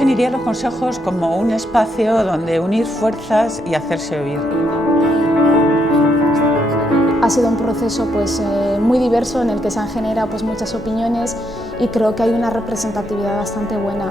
definiría los consejos como un espacio donde unir fuerzas y hacerse oír. Ha sido un proceso muy diverso en el que se han generado muchas opiniones y creo que hay una representatividad bastante buena.